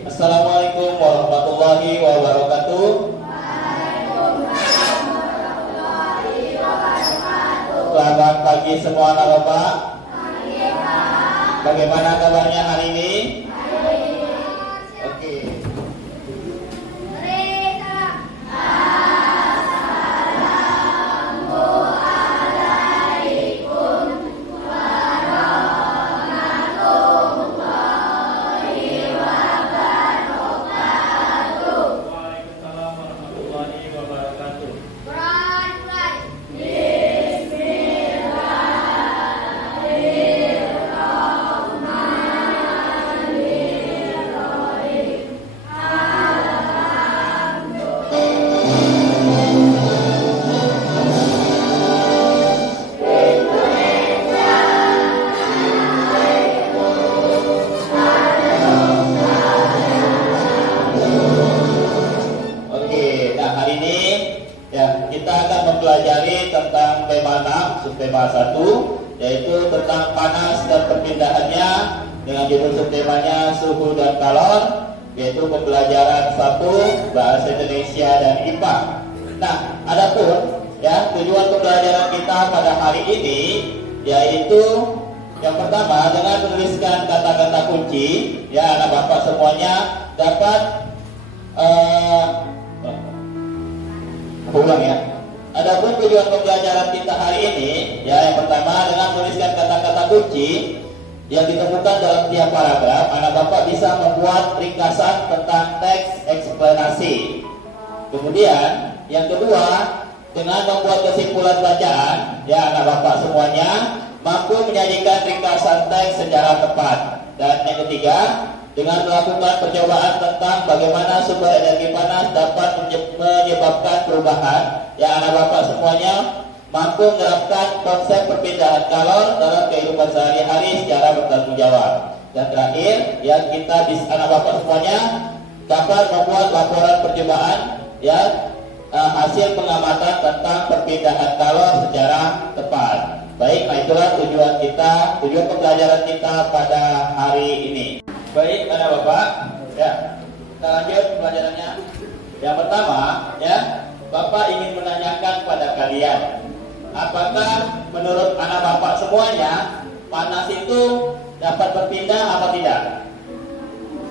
Assalamualaikum warahmatullahi wabarakatuh. Selamat pagi semua anak bapak. Bagaimana kabarnya hari ini? Oke. Waalaikumsalam warahmatullahi wabarakatuh. Oke, nah hari ini ya kita akan mempelajari tentang tema 6, subtema 1, yaitu tentang panas dan perpindahannya dengan judul subtemanya suhu dan kalor, yaitu pembelajaran 1 bahasa Indonesia dan IPA. Nah, adapun ya tujuan pembelajaran kita pada hari ini yaitu yang pertama dengan menuliskan kata-kata kunci, ya anak bapak semuanya dapat ulang ya. Adapun tujuan pembelajaran kita hari ini, ya yang pertama dengan menuliskan kata-kata kunci yang ditemukan dalam tiap paragraf, anak bapak bisa membuat ringkasan tentang teks eksplanasi. Kemudian yang kedua, dengan membuat kesimpulan bacaan, ya anak bapak semuanya mampu menyajikan ringkasan teks secara tepat. Dan yang ketiga, dengan melakukan percobaan tentang bagaimana sumber energi panas dapat menyebabkan perubahan, ya anak bapak semuanya mampu menerapkan konsep perpindahan kalor dalam kehidupan sehari-hari secara bertanggung jawab. Dan terakhir, yang kita anak bapak semuanya dapat membuat laporan percobaan, ya hasil pengamatan tentang perpindahan kalor secara tepat. Baik, nah itulah tujuan pembelajaran kita pada hari ini. Baik, anak bapak, ya kita lanjut pelajarannya. Yang pertama, ya bapak ingin menanyakan pada kalian, apakah menurut anak bapak semuanya panas itu dapat berpindah apa tidak?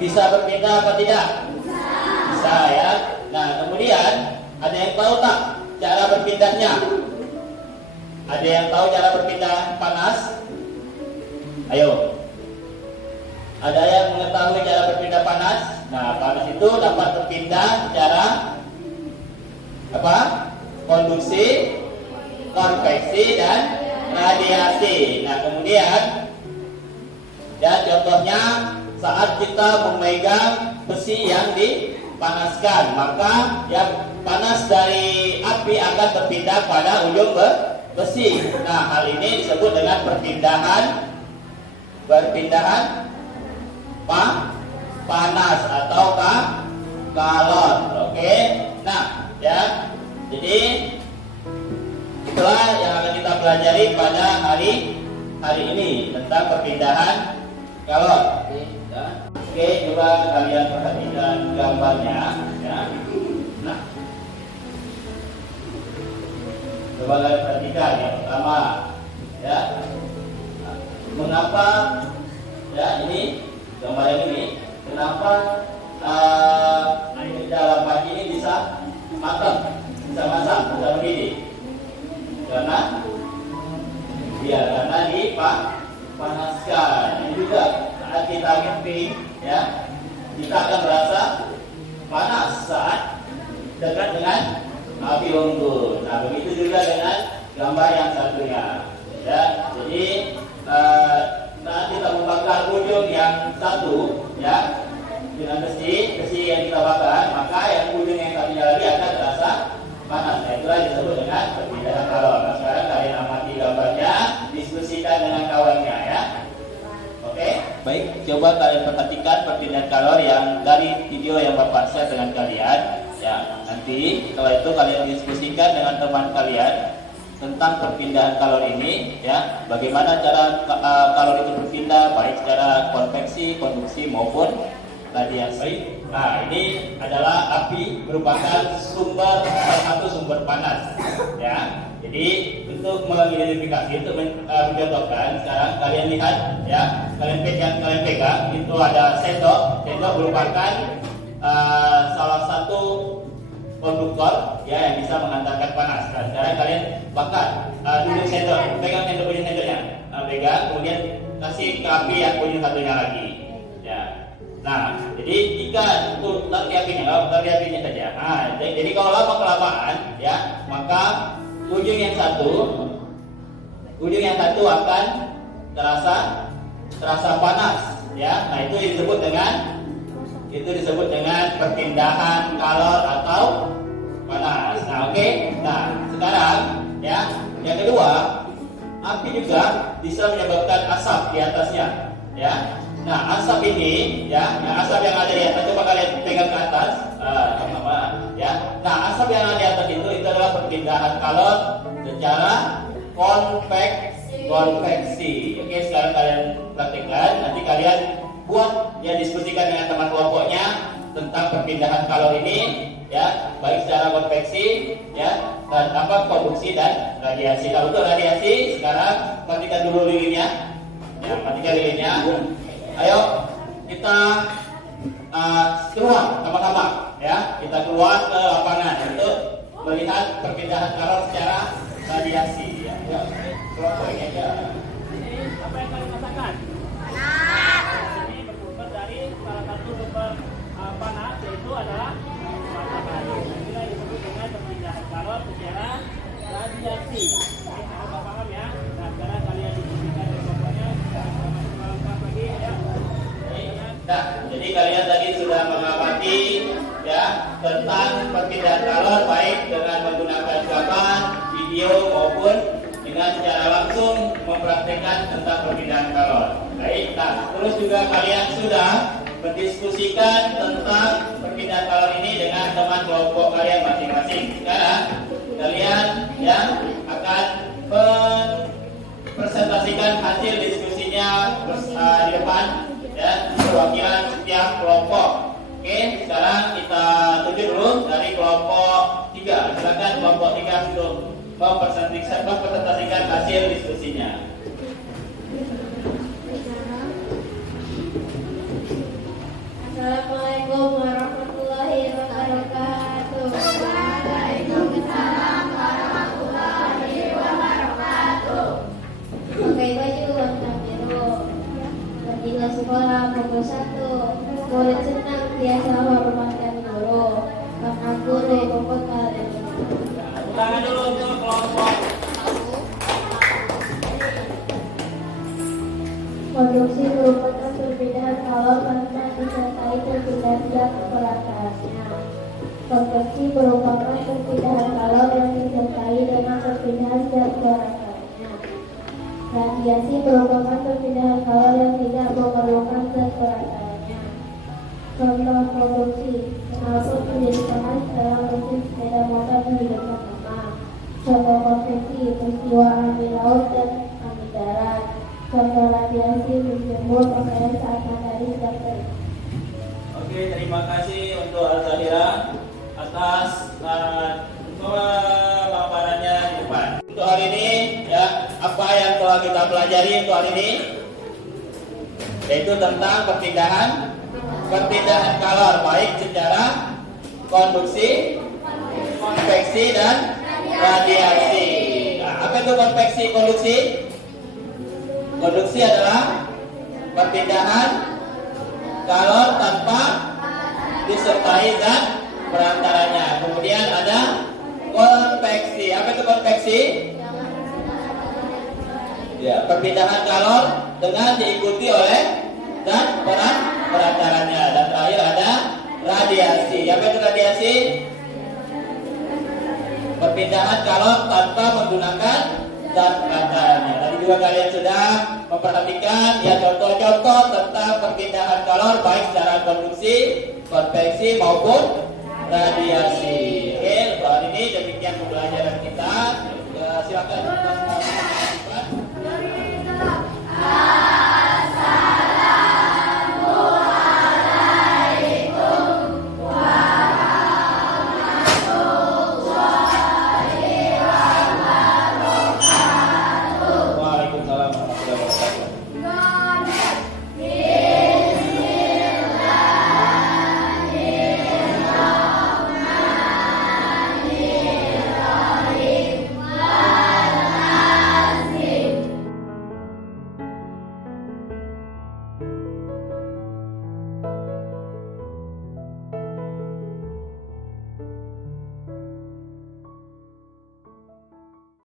Bisa berpindah apa tidak? Bisa ya. Nah kemudian ada yang tahu tak cara berpindahnya? Ada yang tahu cara berpindah panas? Ayo. Ada yang mengetahui cara berpindah panas? Nah, panas itu dapat berpindah secara apa? Konduksi, konveksi, dan radiasi. Nah, kemudian ya contohnya saat kita memegang besi yang dipanaskan, maka ya panas dari api akan berpindah pada ujung besi. Nah, hal ini disebut dengan perpindahan panas atau kalor. Oke. Nah, ya. Jadi itulah yang akan kita pelajari pada hari ini tentang perpindahan kalor. Oke, coba kalian perhatikan gambarnya ya. Nah, coba kalian perhatikan yang pertama ya. Mengapa ya ini gambar yang ini, kenapa air dalam pagi ini bisa matang, bisa masak, bisa mendidih? Karena dipanaskan. Ini juga saat kita ngeping, ya kita akan merasa panas saat dekat dengan api unggun. Nah begitu juga dengan gambar yang satunya. Ya, jadi saat kita membakar ujung yang satu, ya dengan besi yang kita bakar, maka yang ujung yang satunya lagi akan terasa panas. Nah, itulah disebut dengan perpindahan kalor. Nah, sekarang kalian amati gambarnya, diskusikan dengan kawannya ya. Oke, baik, coba kalian perhatikan perpindahan kalor yang dari video yang Bapak share dengan kalian. Ya, nanti setelah itu kalian diskusikan dengan teman kalian tentang perpindahan kalor ini, ya, bagaimana cara kalor itu berpindah, baik secara konveksi, konduksi maupun radiasi. Nah, ini adalah api merupakan salah satu sumber panas, ya. Jadi untuk mengidentifikasi, untuk mencontohkan, sekarang kalian lihat, ya, kalian pegang, itu ada sendok. Sendok merupakan salah satu konduktor, ya, yang bisa mengantarkan panas. Nah, sekarang kalian bakar duduk sendok, pegang sendoknya, pegang, kemudian kasih ke api yang ujung satunya lagi, ya. Nah, jadi jika untuk tali apinya saja. Nah, jadi kalau lama kelamaan, ya, maka ujung yang satu akan terasa panas, ya. Nah, itu disebut dengan perpindahan kalor atau panas. Nah, oke. Nah, sekarang, ya, yang kedua, api juga bisa menyebabkan asap di atasnya, ya. Nah, asap ini, ya, asap yang ada di atas, coba kalian pegang ke atas, ya. Nah, asap yang ada di atas itu adalah perpindahan kalor secara konveksi. Oke, sekarang kalian praktekkan, nanti kalian buat, ya, diskusikan dengan teman kelompoknya tentang perpindahan kalor ini, ya, baik secara konveksi, ya, dan konduksi dan radiasi. Kalau untuk radiasi, sekarang matikan dulu lilinnya, ya, matikan lilinnya. Ayo kita keluar sama-sama, ya, kita keluar ke lapangan untuk melihat perpindahan kalor secara radiasi, ya. Kelompok ini aja. Ini apa yang kalian katakan? Ini bersumber dari salah satu sumber panas, yaitu adalah matahari. Inilah yang disebut dengan perpindahan kalor secara radiasi. Oke, sama paham, ya. Nah, sekarang kalian diskusikan kelompoknya lagi, ya. Nah, jadi kalian tadi sudah mengamati, ya, tentang perpindahan kalor baik dengan menggunakan gambar, video maupun dengan secara langsung mempraktikkan tentang perpindahan kalor. Baik, nah, terus juga kalian sudah mendiskusikan tentang perpindahan kalor ini dengan teman kelompok kalian masing-masing. Sekarang kalian, ya, akan presentasikan hasil diskusinya di depan, ya, perwakilan setiap kelompok. Oke, sekarang kita tunjuk dulu dari kelompok 3. Silakan kelompok 3 untuk mempresentasikan hasil diskusinya. Assalamualaikum warahmatullahi wabarakatuh. Waalaikumsalam warahmatullahi wabarakatuh. Pakai baju warna biru, pergi ke sekolah pukul 1. Murid senang biasa hormatkan guru, karena guru membekal ilmu. Ulangan dulu untuk kelompok. Konduksi merupakan perpindahan kalor tanpa disertai perpindahan zat perantaranya. Konveksi merupakan perpindahan kalor yang disertai dengan perpindahan zat perantaranya. Radiasi merupakan perpindahan kalor yang tidak memerlukan zat perantaranya. Contoh konduksi, knalpot menjadi panas dalam mesin sepeda motor di depan rumah. Contoh konveksi, peristiwa api laut dan api darat. Contoh radiasi menjemur pakaian saat matahari sedang terik. Oke, terima kasih untuk Al-Zahira atas pemaparannya di depan. Untuk hari ini, ya, apa yang telah kita pelajari untuk hari ini, yaitu tentang perpindahan kalor baik secara konduksi, konveksi, dan radiasi. Nah, apa itu konveksi, konduksi? Konduksi adalah perpindahan kalor tanpa disertai zat perantaranya. Kemudian ada konveksi. Apa itu konveksi? Ya, perpindahan kalor dengan diikuti oleh zat perantaranya. Dan terakhir ada radiasi. Apa itu radiasi? Perpindahan kalor tanpa menggunakan zat perantaranya. Tadi juga kalian sudah memperhatikan, ya, contoh-contoh tentang perpindahan kalor baik secara konduksi, konveksi maupun radiasi. Oke, untuk hari ini demikian pembelajaran kita. Silakan.